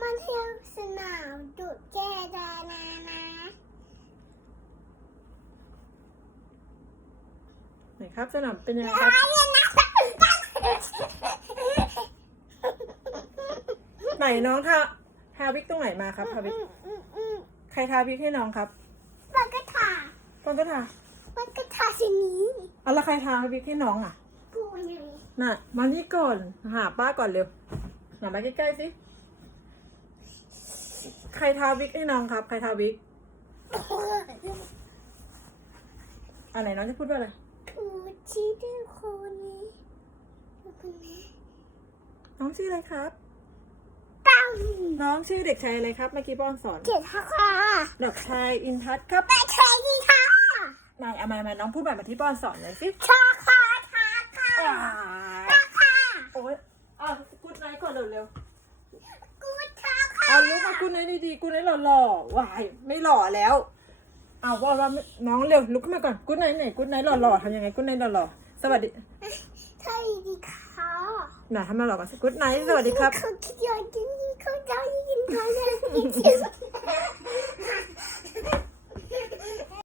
มาเที่ยวสนามดุดเจดานานะไหนครับสนามเป็นยังไงครับ ไหนน้องทาทาวิกตรงไหนมาครับทาวิกใครทาวิกให้น้องครับปันก็ทาปันก็ทาปันก็ทาสินี้เอาละใครทาวิกให้น้องอะปูนี่น่ะมานี่ก่อนหาป้าก่อนเร็วหนามาใกล้ๆสิ ใครทาวิกให้น้องครับ ใครทาวิกอันไหนน้องจะพูดว่าอะไรปูชีด้วยคนนี้คนนี้น้องชื่ออะไรครับตั้งน้องชื่อเด็กชายอะไรครับเมื่อกี้ป้อนสอนเจ็ดค่ะค่ะเด็กชายอินทัศน์ครับไม่ใช่ดีค่ะนายเอามามาน้องพูดแบบที่ป้อนสอนเลยสิชาค่ะชาค่ะอ่าชาค่ะโอ้ยอะกูดไนท์ก่อนเร็วกูชาๆค่ะ เอาลูกมากูดไนท์ดีๆกูดไนท์หล่อๆวายไม่หล่อแล้วเอาว่าว่าน้องเร็วลุกขึ้นมาก่อนกูดไนท์ไหนกูดไนท์หล่อๆทำยังไงกูดไนท์หล่อๆสวัสดีใช่ดีค่ะไหนทำมาหล่อก่อนสิกูดไนท์สวัสดีครับเขาคิดอยากกินเขาจะกินเขาเลย